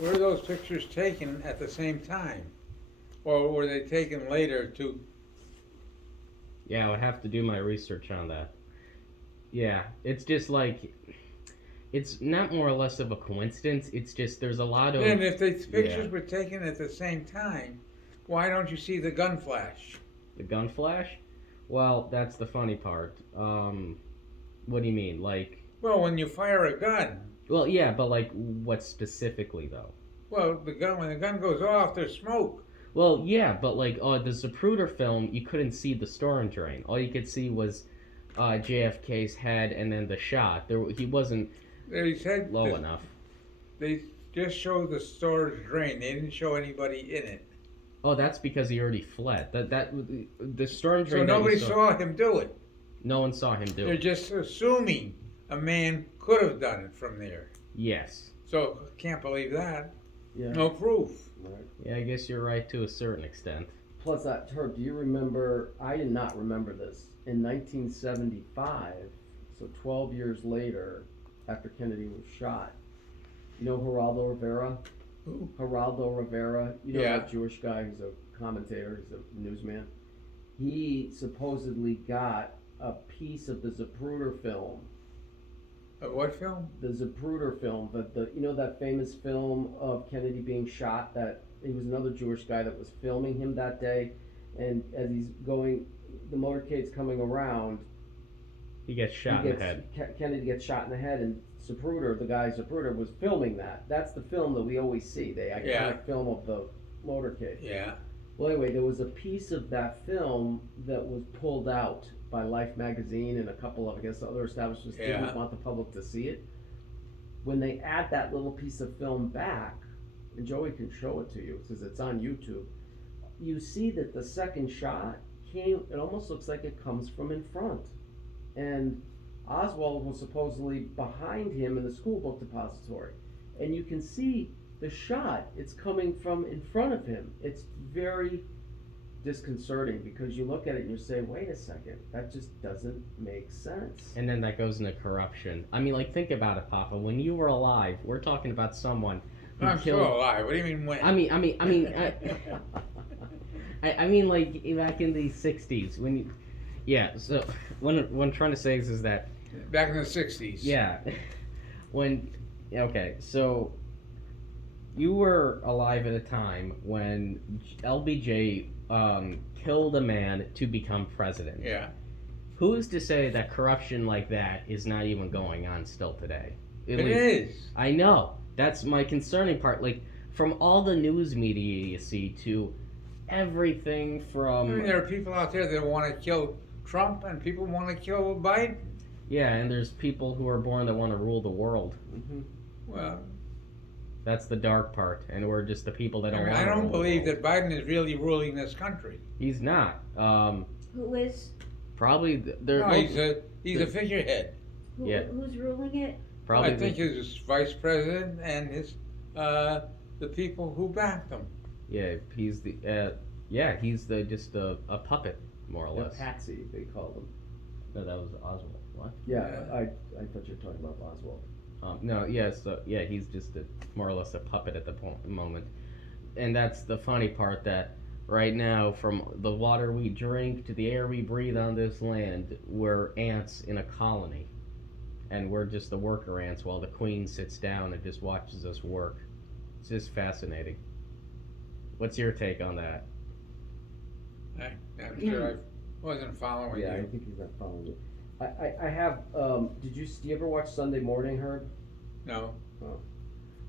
Were those pictures taken at the same time? Or were they taken later to? Yeah, I would have to do my research on that. Yeah, it's just like it's not more or less of a coincidence. It's just there's a lot of Then if the yeah. pictures were taken at the same time, why don't you see the gun flash? The gun flash? Well, that's the funny part. What do you mean? Like, Well, when you fire a gun, well, yeah, but like, what specifically though? well, the gun when the gun goes off, there's smoke. Well, yeah, but like, the Zapruder film, you couldn't see the storm drain. All you could see was JFK's head and then the shot. He wasn't They said low that enough. they just showed the storage drain. They didn't show anybody in it, Oh, that's because he already fled. The storm so drain that you nobody saw, saw him do it. no one saw him do They're it. just assuming a man could have done it from there. Yes. So can't believe that. Yeah. No proof. Right. Yeah, I guess you're right to a certain extent. Plus, Herb, do you remember? I did not remember this. In 1975, so 12 years later, after Kennedy was shot, you know Geraldo Rivera? Who? Geraldo Rivera, you know Yeah. that Jewish guy who's a commentator, he's a newsman. He supposedly got a piece of the Zapruder film. What film? The Zapruder film, the you know that famous film of Kennedy being shot. That he was another Jewish guy that was filming him that day, and as he's going, the motorcade's coming around. He gets shot in the head. Kennedy gets shot in the head, and Zapruder, the guy Zapruder, was filming that. That's the film that we always see, the iconic Yeah. film of the motorcade. Yeah. Well, anyway, there was a piece of that film that was pulled out by Life magazine and a couple of, I guess, other establishments Yeah. didn't want the public to see it. When they add that little piece of film back, and Joey can show it to you because it's on YouTube, you see that the second shot came, it almost looks like it comes from in front. And Oswald was supposedly behind him in the school book depository. And you can see the shot, it's coming from in front of him. It's very disconcerting because you look at it and you say, wait a second, that just doesn't make sense. And then that goes into corruption. I mean, like, think about it, Papa. When you were alive, we're talking about someone who I'm killed. still alive. What do you mean when? I mean, like back in the '60s when you, yeah. So what I'm trying to say is that Back in the 60s. yeah, when okay, so you were alive at a time when LBJ killed a man to become president. Yeah. Who's to say that corruption like that is not even going on still today? It is. I know. That's my concerning part. Like, from all the news media you see to everything I from. mean, there are people out there that want to kill Trump and people want to kill Biden. Yeah, and there's people who are born that want to rule the world. Mhm. Well, That's the dark part. And we're just the people that I, don't mean, want I to don't rule believe the world. that Biden is really ruling this country. He's not. Who is? Probably. They're, No, he's a figurehead. Who's ruling it? probably I think his vice president and his the people who backed him. yeah, he's the. He's just a puppet, more or The less. patsy, they call them. No, that was Oswald. What? Yeah, I thought you were talking about Oswald. No, yeah, so yeah, he's just more or less a puppet at the moment, and that's the funny part that right now, from the water we drink to the air we breathe on this land, we're ants in a colony, and we're just the worker ants while the queen sits down and just watches us work. It's just fascinating. What's your take on that? I'm sure I wasn't following Yeah, I you. think he's not following it. I have, do you ever watch Sunday Morning, Herb? No.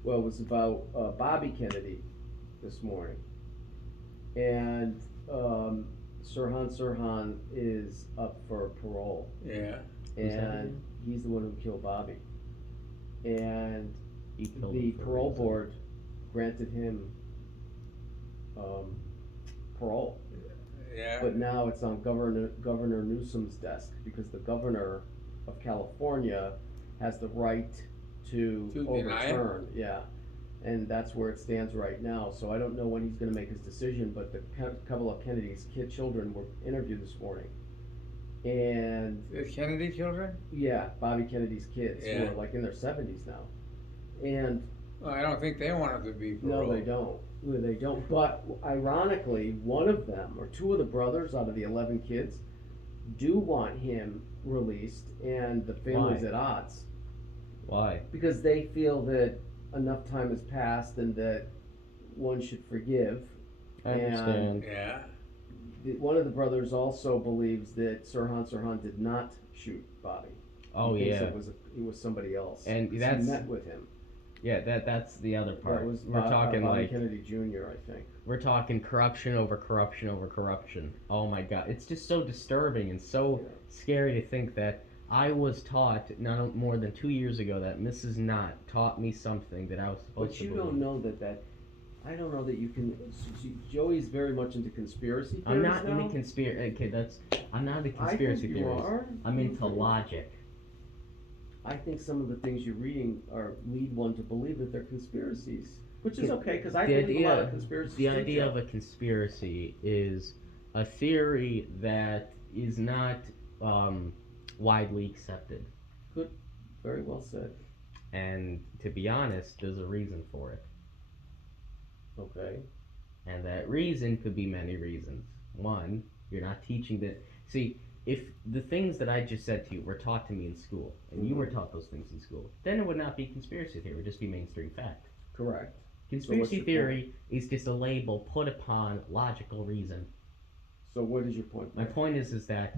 Well, it was about Bobby Kennedy this morning. And Sirhan Sirhan is up for parole. Yeah. Who's that And again? he's the one who killed Bobby. And He killed the him for a parole reason. board granted him parole. Yeah. But now it's on Governor Newsom's desk because the governor of California has the right to deny it? overturn. Yeah, and that's where it stands right now. So I don't know when he's going to make his decision. But the couple of Kennedy's children were interviewed this morning, and The Kennedy children? yeah, Bobby Kennedy's kids who Yeah. are like in their 70s now, and Well, I don't think they want it to be No, paroled. they don't. Well, they don't. But ironically, one of them, or two of the brothers out of the 11 kids, do want him released, and the family's Why? at odds. Why? Because they feel that enough time has passed and that one should forgive. I And- understand. Yeah. One of the brothers also believes that Sirhan did not shoot Bobby. Oh He thinks yeah, it was somebody else. And 'Cause that's- he met with him. yeah. That's the other part. That was We're talking Bobby like Kennedy Jr., I think. we're talking corruption over corruption over corruption. Oh my god, it's just so disturbing and so Yeah. scary to think that I was taught not more than 2 years ago that Mrs. Knott taught me something that I was supposed But to you believe. don't know that. I don't know that you can. Joey's very much into conspiracy theories I'm not now. into conspiracy. Okay, I'm not into I conspiracy think you theories. are. I'm into logic. I think some of the things you're reading lead one to believe that they're conspiracies, which is okay because I The believe a lot of idea- conspiracies. The too, idea Joe. of a conspiracy is a theory that is not widely accepted. Very well said. And to be honest, there's a reason for it. Okay. And that reason could be many reasons. One, you're not teaching the. See, if the things that I just said to you were taught to me in school, and you were taught those things in school, then it would not be conspiracy theory, it would just be mainstream fact. Correct. Conspiracy your theory is just a label put upon logical reason. So what is your point? My point is that,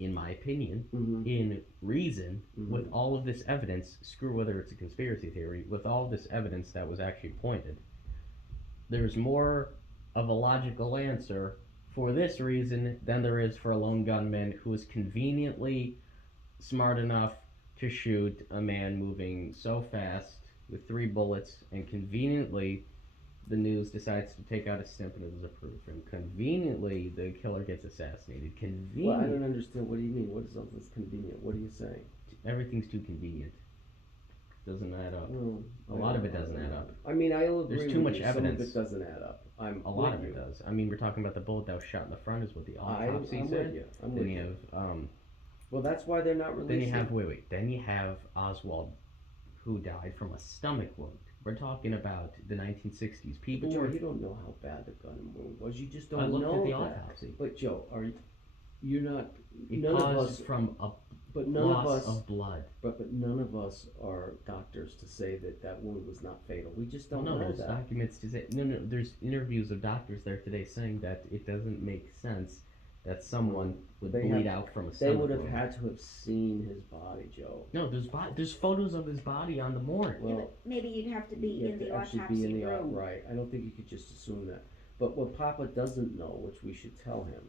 in my opinion, Mm-hmm. in reason, Mhm. with all of this evidence, screw whether it's a conspiracy theory, with all this evidence that was actually pointed, there's more of a logical answer for this reason than there is for a lone gunman who is conveniently smart enough to shoot a man moving so fast with 3 bullets, and conveniently the news decides to take out a snippet of his proof, and conveniently the killer gets assassinated. Well, I Convenient. don't understand. What do you mean? What is all this convenient? What are you saying? Everything's too convenient. Doesn't add up. Well, A lot of it doesn't add up. I mean, I'll agree. There's too with much you. evidence. Some of it doesn't add up. I'm A lot with of it you. does. I mean, we're talking about the bullet that was shot in the front is what the autopsy I'm said. with you. I'm Then with you you. have Well, that's why they're not then releasing. you have wait. Then you have Oswald, who died from a stomach wound. We're talking about the 1960s. But People Joe, were. you don't know how bad the gun wound was. You just I don't looked know at the that. autopsy. But Joe, you're not? It none of caused us. from a But none loss of us. of blood. But none of us are doctors to say that wound was not fatal. We just Well, don't no, know there's that. documents to say no. There's interviews of doctors there today saying that it doesn't make sense that someone would They bleed have- out from a They stomach would have wound. had to have seen his body, Joe. No, there's photos of his body on the morgue. Yeah, Well, but maybe you'd have to be you in have the to actually autopsy be in the room. right. I don't think you could just assume that. But what Papa doesn't know, which we should tell him,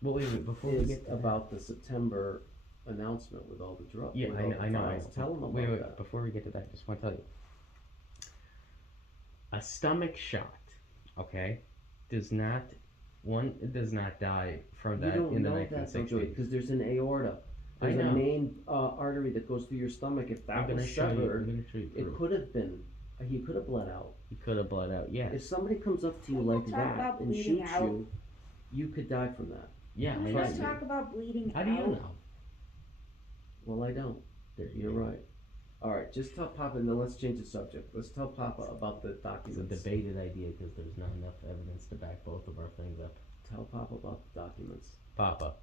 Well, wait, before we is get to that. about the September announcement with all the drugs. Yeah, I know. Tell him about wait, that. before we get to that, I just want to tell you. A stomach shot, okay, does not die from You that don't in the know that, though, 1960s. because there's an aorta. I There's a know. main artery that goes through your stomach. If I'm that gonna was show you. I'm severed, gonna show you it proof. could have been. He could have bled out. He could have bled out. Yes. If somebody comes up to you Can like you talk that about and bleeding shoots out? you, you could die from that. Yeah, Can I we know. not talk about bleeding How out? do you know? Well, I don't. There you You're go. right. All right, just tell Papa, and then let's change the subject. Let's tell Papa about the It's a documents. debated idea because there's not enough evidence to back both of our things up. Tell Papa about the documents. Papa,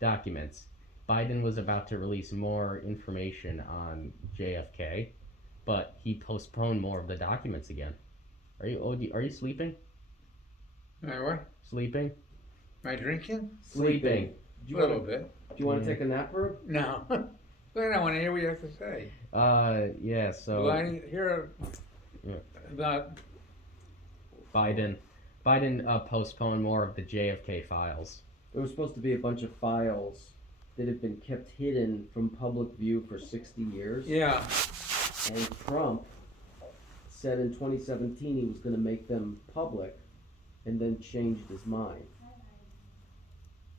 documents. Biden was about to release more information on JFK, but he postponed more of the documents again. Are you sleeping? My what? Sleeping? Am I drinking? Sleeping. Do you A little want bit. to Yeah. take a nap, Herb? No. But I want to hear what you have to say. Yeah, so Well, I hear Yeah. about Biden postponed more of the JFK files. There was supposed to be a bunch of files that have been kept hidden from public view for 60 years. yeah. And Trump said in 2017 he was going to make them public, and then changed his mind.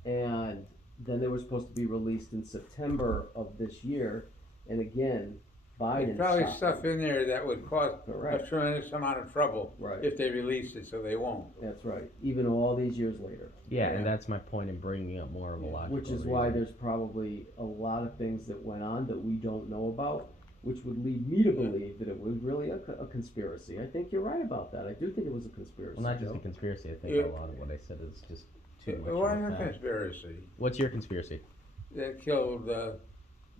And then they were supposed to be released in September of this year, and again, Biden There's probably stopped stuff them. in there that would cause a Correct. tremendous amount of trouble Right. if they release it, so they won't. That's right. Even all these years later. Yeah, Yeah. and that's my point in bringing up more of a logical Which is why reason. there's probably a lot of things that went on that we don't know about, which would lead me to believe that it was really a conspiracy. I think you're right about that. I do think it was a conspiracy. Well, not just Joe. a conspiracy. I think Yeah. a lot of what I said is just too It much wasn't of a a fact. conspiracy. What's your conspiracy? That killed,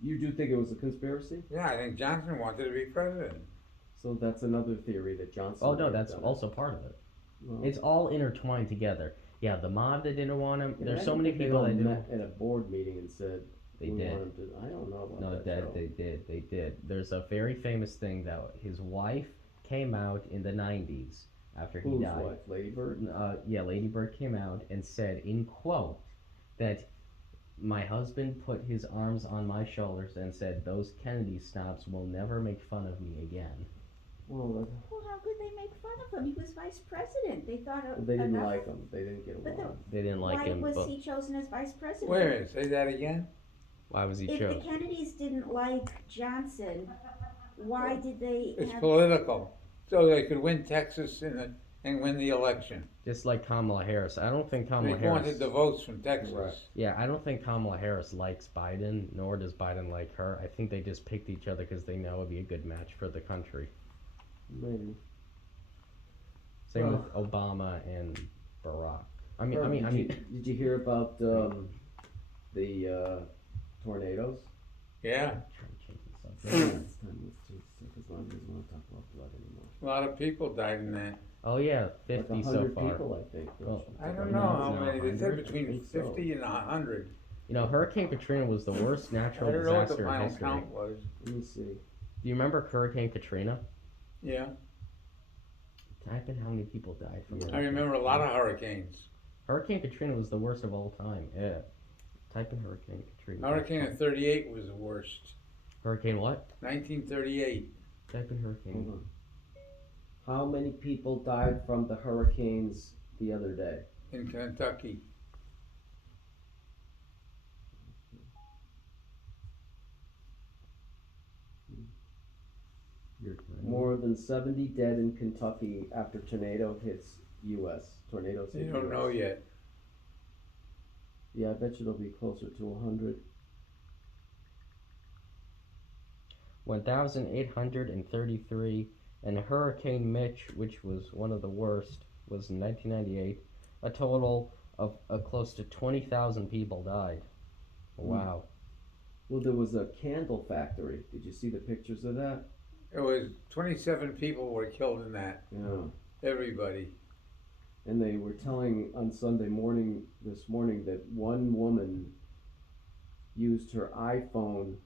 You do think it was a conspiracy? yeah, I think Johnson wanted to be president. So that's another theory that Johnson. Oh may no, have that's done it. also part of it. Well, It's all intertwined together. Yeah, the mob that didn't want him. yeah, There's I so don't many think they people all that didn't. met at a board meeting and said They we did. want him to. I don't know about No, that. that Joe. they did. There's a very famous thing that his wife came out in the 90s after he Whose died. wife, Lady Bird? Yeah, Lady Bird came out and said, in quote, that my husband put his arms on my shoulders and said, "Those Kennedy snobs will never make fun of me again." Well, Well, how could they make fun of him? He was vice president. They thought they didn't enough. like him. They didn't get But the- along. They didn't like Why him, was but he chosen as vice president? Wait a minute, say that again? why was he If chosen? the Kennedys didn't like Johnson, why did they It's have? political, so they could win Texas and win the election. Just like Kamala Harris. I don't think They Kamala Harris. wanted the votes from Texas. Right. Yeah, I don't think Kamala Harris likes Biden, nor does Biden like her. I think they just picked each other because they know it'd be a good match for the country. Maybe. Same Well- with Obama and Barack. I Herb, mean, did you hear about the tornadoes? Yeah, Trying to change the subject. It's time let's change the subject. I don't want to talk about blood anymore. a lot of people died in that. Oh yeah, Like 50 so 100 far. people, I think. Oh, I don't It's know not how many, they said 100, between I think so. 50 and 100. You know, Hurricane Katrina was the worst I natural don't know what the disaster in final history. count was. Let me see. Do you remember Hurricane Katrina? Yeah, Type in how many people died from I remember a lot of hurricanes. Hurricane Katrina was the worst of all time. Yeah. Type in Hurricane Katrina. Hurricane of 38 was the worst. Hurricane what? 1938. Type in Hurricane. Hold on. How many people died from the hurricanes the other day? In Kentucky. More than 70 dead in Kentucky after tornado hits U.S. Tornadoes hit You don't US. know yet. Yeah, I bet you it'll be closer to 100. 1,833, and Hurricane Mitch, which was one of the worst, was in 1998. A total of close to 20,000 people died. Wow. Well, there was a candle factory. Did you see the pictures of that? It was 27 people were killed in that. Yeah. Everybody. And they were telling on Sunday morning, this morning, that one woman used her iPhone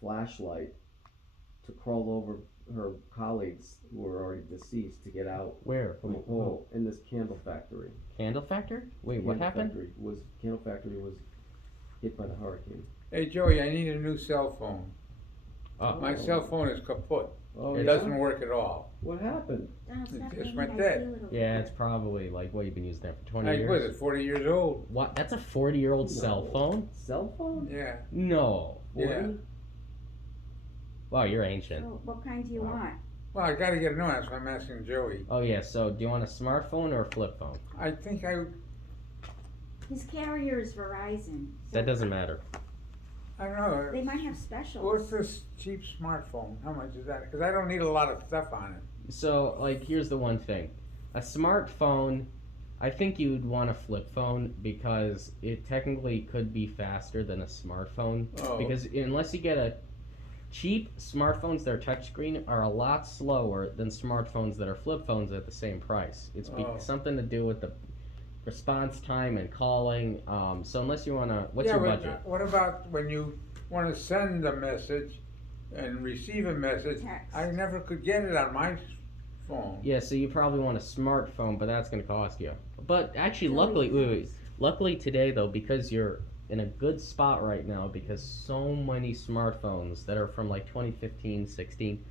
flashlight to crawl over her colleagues who were already deceased to get out Where? from a hole in this candle factory. Candle Factory? Wait, what happened? Candle factory was hit by the hurricane. Hey Joey, I need a new cell phone. Oh. My cell phone is kaput. Oh, It yeah? doesn't work at all. What happened? Donald, It stop just being went that dead. little Yeah, bit. it's probably like what you've been using that for 20 I years. was it 40 years old. What? That's a 40-year-old cell No. phone? Cell phone? Yeah. No. 40? Yeah. Wow, you're ancient. So what kind do you Wow. want? Well, I gotta get a new one, so I'm asking Joey. Oh yeah, so do you want a smartphone or a flip phone? I think His carrier is Verizon. So That doesn't matter. I don't know. They might have specials. What's this cheap smartphone? How much is that? Because I don't need a lot of stuff on it. So, like, here's the one thing. A smartphone, I think you'd want a flip phone because it technically could be faster than a smartphone. Oh. Because unless you get a cheap smartphones that are touchscreen are a lot slower than smartphones that are flip phones at the same price. It's Oh. something to do with the response time and calling. So unless you want to, what's your but budget? what about when you want to send a message and receive a message? Text. I never could get it on my phone. Yeah, so you probably want a smartphone, but that's going to cost you. But actually, Really luckily, wait. nice. Luckily today though, because you're in a good spot right now, because so many smartphones that are from like 2015, 16,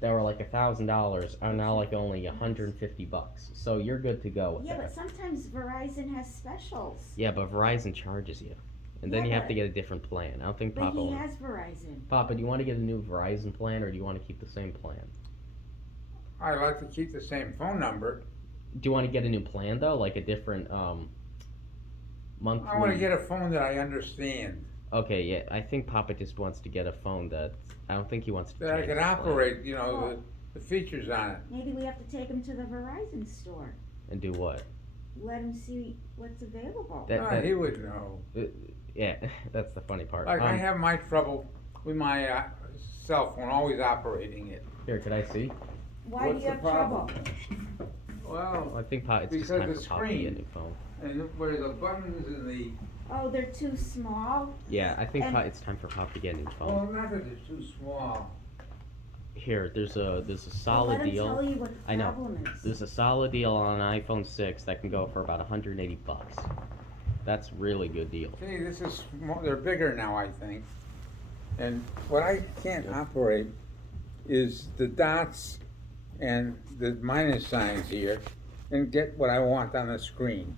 that were like $1,000 are now like only $150. So you're good to go with Yeah, that. but sometimes Verizon has specials. Yeah, but Verizon charges you, and then Yeah, you have but- to get a different plan. I don't think But Papa. he has Verizon. Papa, do you want to get a new Verizon plan, or do you want to keep the same plan? I like to keep the same phone number. Do you want to get a new plan though, like a different monthly? I want to get a phone that I understand. Okay, yeah, I think Papa just wants to get a phone that I don't think he wants to. That I change can his plan. operate, the features on it. Maybe we have to take him to the Verizon store, And do what? let him see what's available. That, Ah, that he would know. yeah, that's the funny part. Like, I have my trouble with my cell phone, always operating it. Here, could I see? Why do What's you the have trouble? problem? Well, Well, I think it's just Because time the for Papa to get a screen. new phone. and where the buttons and the, Oh, they're too small? Yeah, I think And- it's time for Papa to get a new phone. well, not that they're too small. Here, there's a Well, solid let him tell deal. you what the I know. problem is. There's a solid deal on an iPhone 6 that can go for about $180. That's really good deal. See, they're bigger now, I think. And what I can't operate is the dots and the minus signs here and get what I want on the screen.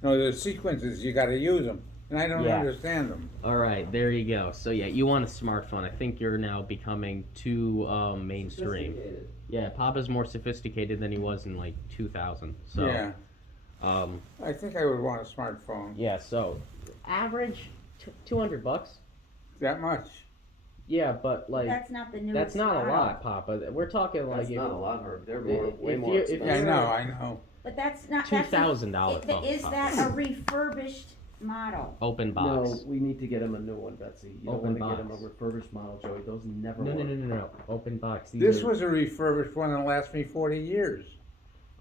The sequences, you gotta use them, and I don't Yeah. understand them. All right, there you go. So yeah, you want a smartphone. I think you're now becoming too mainstream. Sophisticated. Yeah, Papa's more sophisticated than he was in like 2000. So Yeah, um I think I would want a smartphone. yeah, so average $200. That much. Yeah, but like That's not the newest that's not a model. lot, Papa. We're talking like That's not a lot, Herb. They're way if more you're- if expensive. Yeah, I you're- know, I know. But that's not, $2,000 phone. is Papa. that a refurbished model? Open No, box? we need to get him a new one, Betsy. You Open don't want to get him box. a refurbished model, Joey. Those never No, work. no. Open box. These This are was a refurbished one that lasts me 40 years.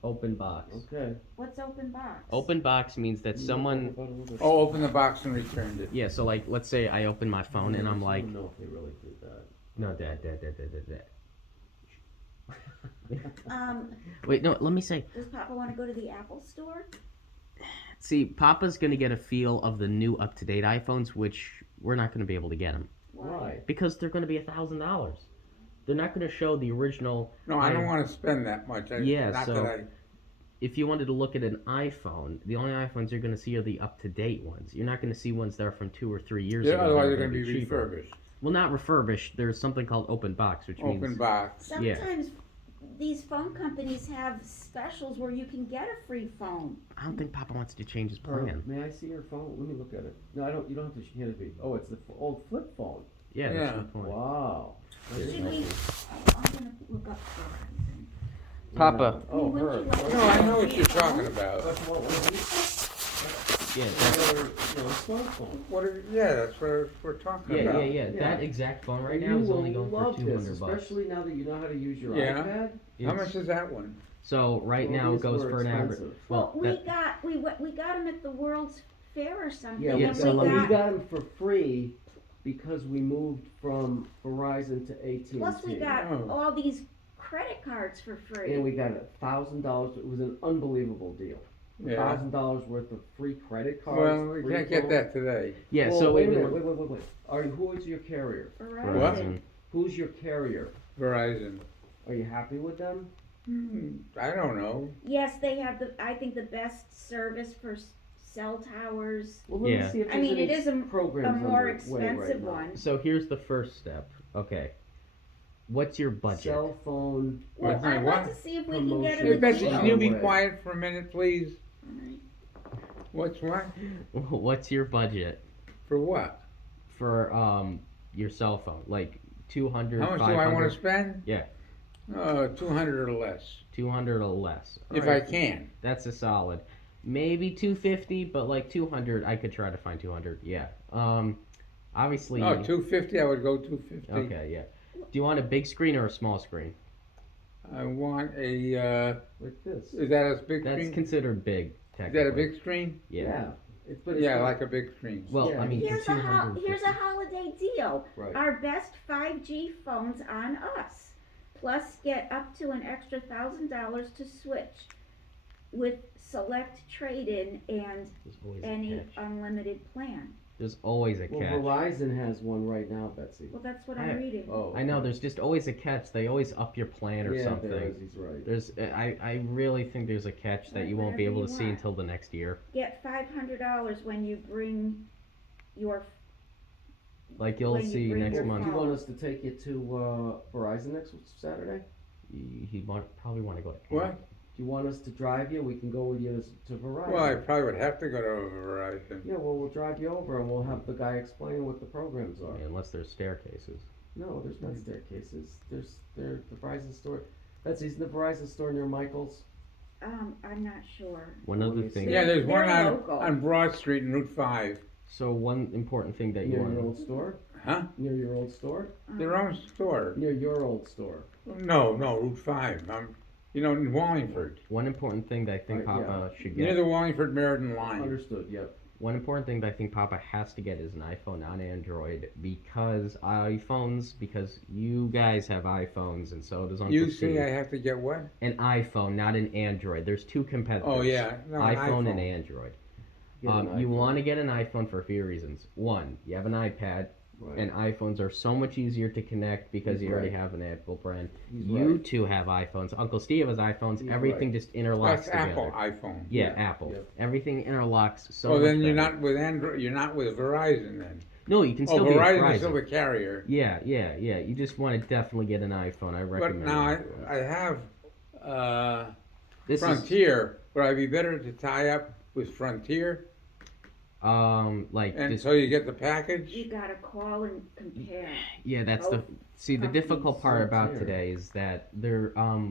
open box. Okay. What's open box? Open box means that someone. Oh, open the box and returned it. Yeah, so like, let's say I open my phone and I'm I like, don't know if they really did that. no, Dad. Um, Wait, no, let me say. does Papa wanna go to the Apple store? See, Papa's gonna get a feel of the new up-to-date iPhones, which we're not gonna be able to get them Why? because they're gonna be $1,000. They're not gonna show the original. No, I don't wanna spend that much. Yeah, Not so- that I, If you wanted to look at an iPhone, the only iPhones you're gonna see are the up-to-date ones. You're not gonna see ones that are from 2 or 3 years yeah, ago. that otherwise are they're gonna be cheaper. refurbished. Well, not refurbished. There's something called open box, which Open means box. Yeah. Sometimes these phone companies have specials where you can get a free phone. I don't think Papa wants to change his Herb, plan. may I see your phone? Let me look at it. No, I don't. You don't have to hand it to me. Oh, it's the old flip phone. Yeah, that's Yeah. the point. Wow. That is Should nice. we, I'm gonna look up Verizon. Papa. Oh, Wouldn't Herb. you like No, I know what you're talking about. What, one of these? Yeah, that's, Another, smartphone. Yeah, that's what we're talking about. yeah. Yeah. That exact phone right You now is will only going for love this, $200. especially now that you know how to use your Yeah. iPad. How It's- much is that one? So right Well, now it these goes were for an average. expensive. Well, we that, got them at the World's Fair or something, Yeah, and Yeah, we, we so got, let me- we got them for free because we moved from Verizon to AT&T. plus we got Oh. all these credit cards for free. And we got $1,000. It was an unbelievable deal. Yeah. $1,000 worth of free credit cards. Well, we free can't get phones. that today. yeah. Well, So wait a even minute. Wait. Who is your carrier? Verizon. What? Who's your carrier? Verizon. Are you happy with them? I don't know. Yes, they have I think the best service for cell towers. Well, let me Yeah. see if I there's mean, it any is a programs more underway expensive right now. one. so here's the first step. Okay. What's your budget? Cell phone. Well, What's I'd my like what? to see if we can get Promotion. Hey, them. Betsy, can you be Way. quiet for a minute, please? Alright. What's what? What's your budget For what? for your cell phone? Like 200, How much do I 500, wanna spend? Yeah. 200 or less. 200 or less. If Alright. I can. That's a solid. Maybe 250, but like 200, I could try to find 200. Yeah. Obviously. Oh, 250, I would go 250. Okay, yeah. Do you want a big screen or a small screen? I want a, Like this. is that a big That's screen? considered big, Is technically. that a big screen? Yeah. It's Yeah, got- like a big screen. Well, Yeah. I mean, Here's for a 250. here's a holiday deal. Right. Our best 5G phones on us. Plus, get up to an extra $1,000 to switch with select trade-in and There's always a any catch. unlimited plan. There's always a Well, catch. Verizon has one right now, Betsy. Well, that's what I- I'm reading. Oh, I know, there's just always a catch. They always up your plan or yeah, something. there is. He's right. There's, I really think there's a catch that Right, you won't be whatever able to you see want. until the next year. Get $500 when you bring your. Like you'll When you see bring next your month. Do you want us to take you to Verizon next Saturday? He'd probably want to go to What? Do you want us to drive you? We can go with you to Verizon. Well, I probably would have to go to Verizon. Yeah, well, we'll drive you over and we'll have the guy explain what the programs are. Unless there's staircases. No, there's not staircases. There's the Verizon store. Betsy, isn't the Verizon store near Michael's? I'm not sure. One other thing. Yeah, there's one Very on, local. on Broad Street and Route 5. So one important thing that you Near want. your old store? Huh? Near your old store? Their own store. Near your old store. No, Route 5. In Wallingford. One important thing that I think Right, Papa should Near get. the Wallingford Meriden line. Understood, yep. One important thing that I think Papa has to get is an iPhone, not Android, because you guys have iPhones, and so does Uncle You Steve. see, I have to get what? An iPhone, not an Android. There's two competitors. Oh, yeah. No, an iPhone and iPhone. Android. Get an You iPhone. want to get an iPhone for a few reasons. One, you have an iPad, Right. and iPhones are so much easier to connect because He's you already right. have an Apple brand. He's You right. two have iPhones. Uncle Steve has iPhones. He's Everything just interlocks That's together. Apple iPhone. Yeah, Yeah, Apple. yep. Everything interlocks so Well, much then you're better. not with Android. You're not with Verizon then. No, you can Oh, still be with Verizon Verizon. is still the carrier. Yeah. You just want to definitely get an iPhone. I But recommend. now it. I have This Frontier. Would I be better to tie up with Frontier is like and this. so you get the package? You gotta call and compare. Yeah, that's the. both See, the companies difficult part about Frontier. today is that they're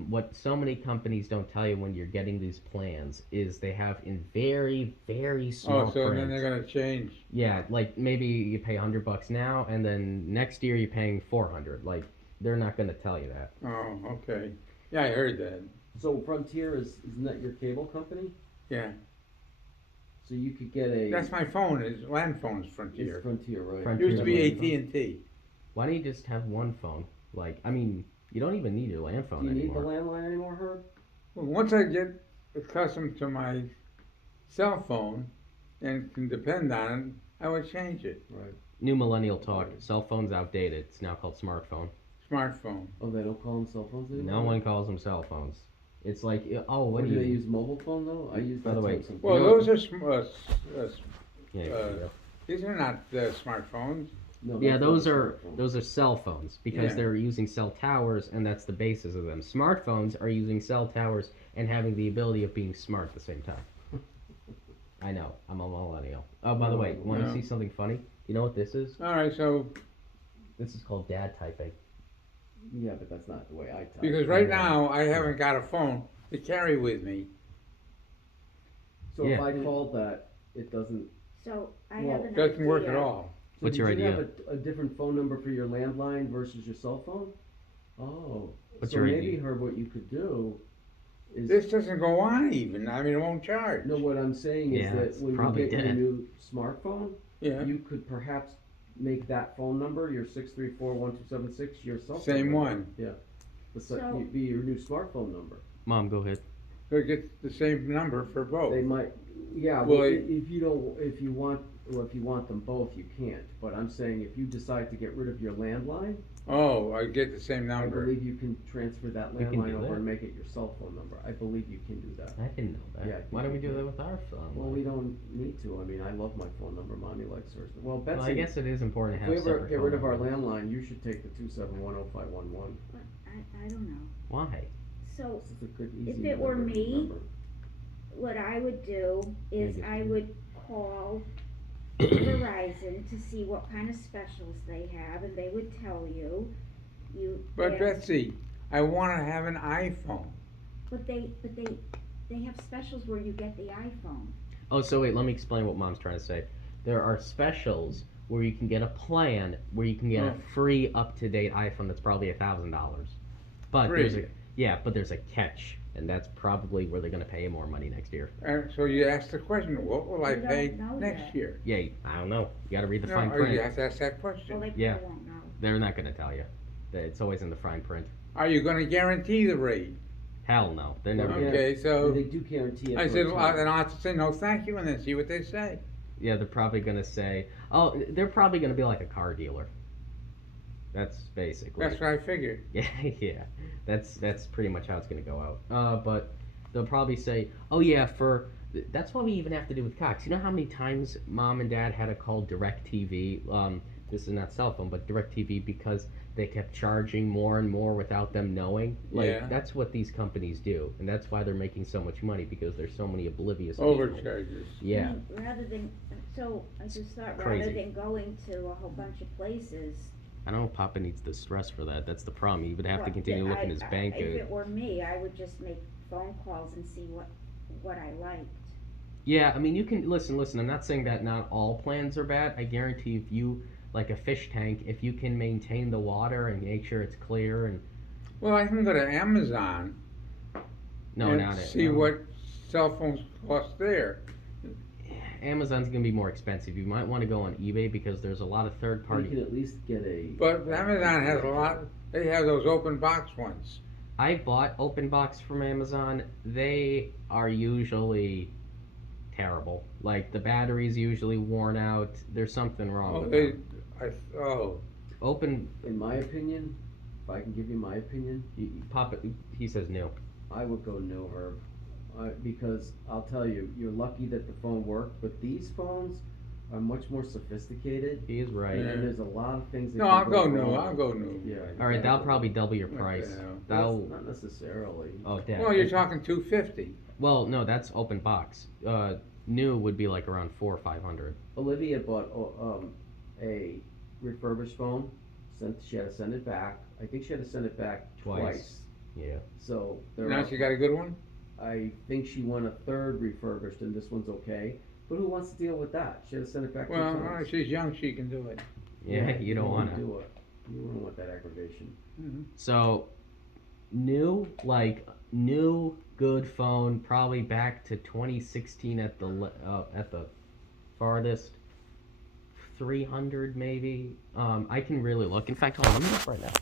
what so many companies don't tell you when you're getting these plans is they have in very, very small Oh, so print. then they're gonna change. Yeah, like maybe you pay $100 now, and then next year you're paying $400. Like they're not gonna tell you that. Oh, okay. Yeah, I heard that. So Frontier isn't that your cable company? Yeah, So you could get a. that's my phone. Is land phone's It's Frontier. Frontier, right? Frontier. Used to be Frontier. AT&T. Why don't you just have one phone? Like, I mean, you don't even need your land phone Do you need the anymore. landline anymore, Herb? Well, once I get accustomed to my cell phone and can depend on it, I would change it. Right. New millennial talk. Cell phone's outdated. It's now called smartphone. Smartphone. Oh, they don't call them cell phones anymore? No one calls them cell phones. It's like, oh, what What do do you they use? Mobile phone though? I use By that the way, sometimes. Well, You know- those are Yeah, these are not smartphones. No, yeah, that's those not a are smartphone. those are cell phones because Yeah. they're using cell towers, and that's the basis of them. Smartphones are using cell towers and having the ability of being smart at the same time. I know, I'm a millennial. Oh, by the way, want to Yeah. see something funny? You know what this is? All right, so This is called dad typing. Yeah, but that's not the way I type. because right now I haven't got a phone to carry with me. So if Yeah. I called that, it doesn't. So I Well, have an It doesn't work at idea. all. So What's did your you idea? have a different phone number for your landline versus your cell phone? Oh. What's so your maybe, idea? Herb, what you could do is. This doesn't go on even. I mean, it won't charge. No, what I'm saying is Yeah, that it's when you probably get your dead. new smartphone, Yeah, you could perhaps make that phone number, your 634-1276, your cell phone same number. one. So- Be your new smartphone number. Mom, go ahead. So it gets the same number for both. They might, yeah. Well, Well, it- if you want them both, you can't. But I'm saying if you decide to get rid of your landline, Oh, I get the same I number. believe you can transfer that We can landline do over that. and make it your cell phone number. I believe you can do that. I didn't know that. Yeah, I Why don't we think do we that with our phone? Well, we don't need to. I mean, I love my phone number. Mommy likes hers. Well, Betsy, Well, I guess it is important to if have we ever separate get phone rid of our numbers. landline, you should take the 2710511. I don't know. Why? So This is a good, easy If it were number to me, remember. what I would do is Yeah, I would call Verizon to see what kind of specials they have, and they would tell you. But ask- Betsy, I want to have an iPhone. But they have specials where you get the iPhone. Oh, so wait, let me explain what Mom's trying to say. There are specials where you can get a plan where you can get a Oh. free, up-to-date iPhone that's probably $1,000. But Free. there's a catch, and that's probably where they're going to pay you more money next year. So you ask the question, what will I You don't pay know next that. year? Yeah, I don't know. You got to read the No, fine or print. you have to ask that Well, question. they Yeah. probably won't know. They're not going to tell you. It's always in the fine print. Are you going to guarantee the rate? Hell no. They're never. Yeah. Okay, so They do guarantee it. I for said, a well, time. then I'll have to say no, thank you, and then see what they say. Yeah, they're probably going to say, oh, they're probably going to be like a car dealer. That's basically. That's what I figured. Yeah, yeah. That's pretty much how it's gonna go out. But they'll probably say, "Oh yeah, that's what we even have to do with Cox." You know how many times Mom and Dad had to call DirecTV? This is not cell phone, but DirecTV because they kept charging more and more without them knowing. Like Yeah. that's what these companies do, and that's why they're making so much money because there's so many oblivious people. Overcharges. Yeah. I mean, rather than, so I just thought rather Crazy. than going to a whole bunch of places. I don't know if Papa needs the stress for that. That's the problem. He would have to what- continue that looking his bank. If it were me, I would just make phone calls and see what I liked. Yeah, I mean, you can listen. I'm not saying that not all plans are bad. I guarantee if you like a fish tank, if you can maintain the water and make sure it's clear and Well, I can go to Amazon no, and not it. see no. what cell phones cost there. Amazon's gonna be more expensive. You might want to go on eBay because there's a lot of third You party. can at least get a. But Amazon has a lot, they have those open box ones. I bought open box from Amazon. They are usually terrible. Like the battery's usually worn out. There's something wrong Oh, with they, them. oh, Open In my opinion, if I can give you my opinion, Papa. He says no. I would go no, Herb. Because I'll tell you, you're lucky that the phone worked, but these phones are much more sophisticated, He is right. Yeah. and there's a lot of things that no, can I'll go wrong. new, I'll go new. Yeah. All right, that'll exactly. probably double your What price. the hell? That'll. Not necessarily. Oh, Dad. Well, you're talking 250. Well, no, that's open box. New would be like around 400 or 500. Olivia bought a refurbished phone. She had to send it back. I think she had to send it back twice. Yeah. So there Now are, she got a good one? I think she won a third refurbished, and this one's okay. But who wants to deal with that? She had to send it back two Well, times. she's young, she can do it. Yeah, you don't want to. do it. You don't want that aggravation. So, new good phone, probably back to 2016 at the farthest. 300 maybe. I can really look. In fact, hold on, let me look right now.